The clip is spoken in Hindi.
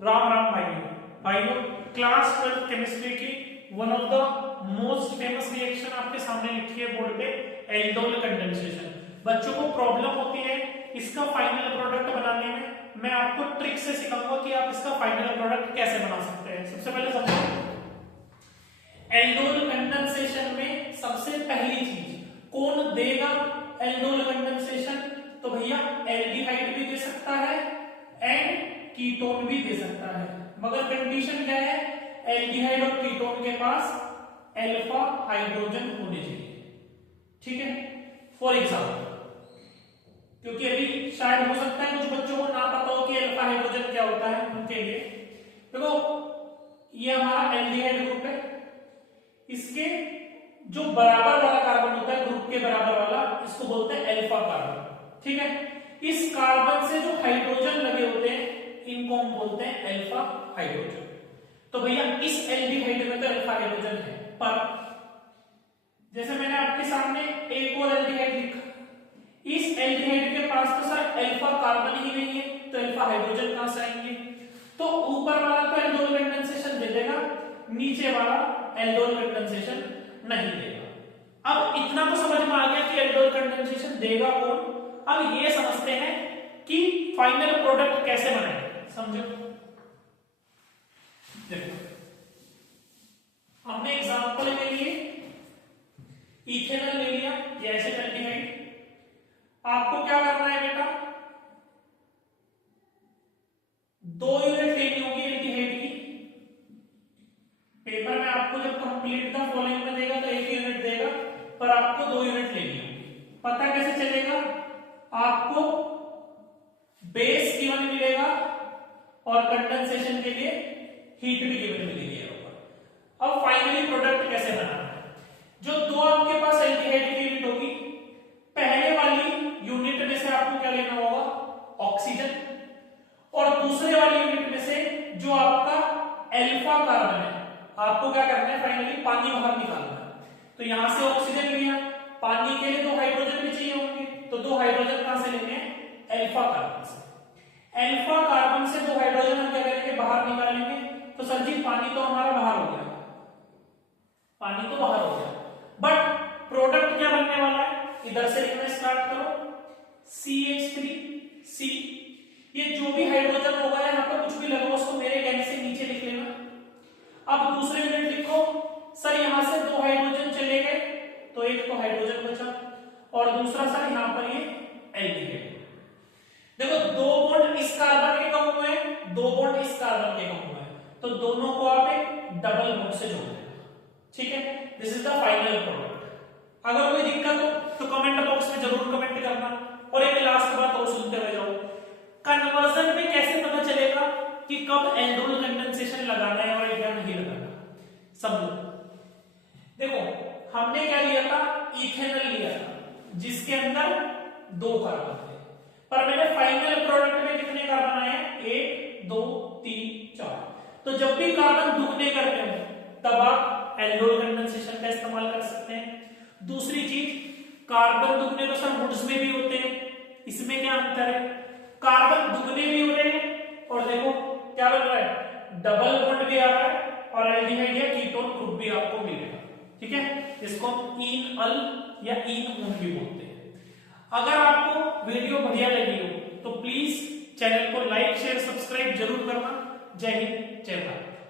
राम राम भाइयों, क्लास 12 केमिस्ट्री की one of the most famous reaction आपके सामने लिखी है बोर्ड पे, एल्डोल कंडेंसेशन। बच्चों को प्रॉब्लम होती है इसका फाइनल प्रोडक्ट बनाने में। मैं आपको ट्रिक से सिखाऊंगा कि आप इसका फाइनल प्रोडक्ट कैसे बना सकते हैं। सबसे पहले समझो, एल्डोल कंडेंसेशन में सबसे पहली चीज कौन देगा एल्डोल कंडेंसेशन? तो भैया एल्डिहाइड भी दे सकता है एंड कीटोन भी दे सकता है, मगर कंडीशन क्या है? एल्डिहाइड और कीटोन के पास अल्फा हाइड्रोजन होने चाहिए। ठीक है, फॉर एग्जाम्पल, क्योंकि अभी शायद हो सकता है कुछ बच्चों को ना पता हो कि अल्फा हाइड्रोजन क्या होता है, उनके लिए देखो, ये हमारा एल्डिहाइड ग्रुप है, इसके जो बराबर वाला कार्बन होता है, ग्रुप के बराबर वाला, इसको बोलते हैं अल्फा कार्बन। ठीक है, इस कार्बन से जो हाइड्रोजन लगे होते हैं इनको हम बोलते हैं अल्फा हाइड्रोजन। तो भैया इस एल्डिहाइड में तो अल्फा हाइड्रोजन है, पर जैसे मैंने आपके सामने एक और एल्डिहाइड लिखा, इस एल्डिहाइड के पास तो सर अल्फा कार्बन ही नहीं है, तो अल्फा हाइड्रोजन कहां से आएंगे? तो ऊपर वाला तो एल्डोल कंडेंसेशन दे देगा, नीचे वाला एल्डोल कंडेंसेशन नहीं देगा। अब इतना तो समझ में आ गया कि एल्डोल कंडेंसेशन देगा कौन। अब ये समझते हैं कि फाइनल प्रोडक्ट कैसे बनाए। समझो, देखो हमने एग्जांपल ले लिए, इथेनॉल ले लिया, ये एसिड एल्डिहाइड। आपको क्या करना है बेटा? 2 यूनिट लेनी होगी एल्डिहाइड की। पेपर में आपको जब कंप्लीट द फॉलोइंग में देगा तो 1 यूनिट देगा, पर आपको 2 यूनिट लेनी होगी। पता कैसे चलेगा? आपको बेस गिवन मिलेगा और कंडेंसेशन के लिए हीट भी गिवन मिलेगी। अब फाइनली प्रोडक्ट कैसे बनाना है? जो 2 आपके पास एल्डिहाइड की यूनिट होगी, पहले वाली यूनिट में से आपको क्या लेना होगा? ऑक्सीजन, और दूसरे वाली यूनिट में से जो आपका अल्फा कार्बन है, आपको क्या करना है? फाइनली पानी बाहर निकालना है। तो यहां से ऑक्सीजन लिया, पानी के लिए 2 हाइड्रोजन भी चाहिए होंगे, तो 2 हाइड्रोजन कहां से लेने हैं? अल्फा कार्बन से। अल्फा कार्बन से 2 हाइड्रोजन हम क्या करेंगे? बाहर निकालेंगे। तो सर जी पानी तो हमारा बाहर हो गया, पानी तो बाहर हो गया, बट प्रोडक्ट क्या बनने वाला है? इधर से लिखना स्टार्ट करो, CH3C। ये जो भी हाइड्रोजन होगा, यहाँ पर कुछ भी लगा उसको मेरे कहने से नीचे लिख लेना। अब दूसरे यूनिट लिखो, सर यहां से 2 हाइड्रोजन चले गए, तो एक तो हाइड्रोजन बचा, और दूसरा सर यहां पर ये एल्डिहाइड। देखो 2 बॉन्ड इस कार्बन के कम हुए, 2 बॉन्ड इस कार्बन के कम हुए, तो दोनों को आप एक डबल बॉन्ड से जोड़ देना। ठीक है, this is the final product. अगर कोई दिक्कत हो तो कमेंट बॉक्स में जरूर कमेंट करना। और एक लास्ट बात और सुनते हुए जाओ, कन्वर्जन में कैसे पता चलेगा कि कब एल्डोल कंडेंसेशन लगाना है और क्या नहीं लगाना? समझो, देखो हमने क्या लिया था? इथेनॉल लिया था, जिसके अंदर 2 कार्बन थे, पर मैंने फाइनल प्रोडक्ट में कितने कार्बन आए हैं? 1 2 3 4। तो जब भी कार्बन दुगने करते हो तब आप एल्डोल कंडेंसेशन का इस्तेमाल कर सकते हैं। दूसरी चीज, कार्बन दुगने तो सर वुड्स में भी होते हैं, इसमें क्या अंतर है? कार्बन दुगने भी हो रहे हैं और देखो क्या बन रहा है? डबल बॉन्ड भी आ रहा है और एल्डिहाइड या कीटोन ग्रुप भी आपको मिलेगा। ठीक है, इसको हम इन अल या इन उन भी बोलते हैं। अगर आपको वीडियो बढ़िया लगी हो तो प्लीज चैनल को लाइक शेयर सब्सक्राइब जरूर करना। जय हिंद, जय भारत।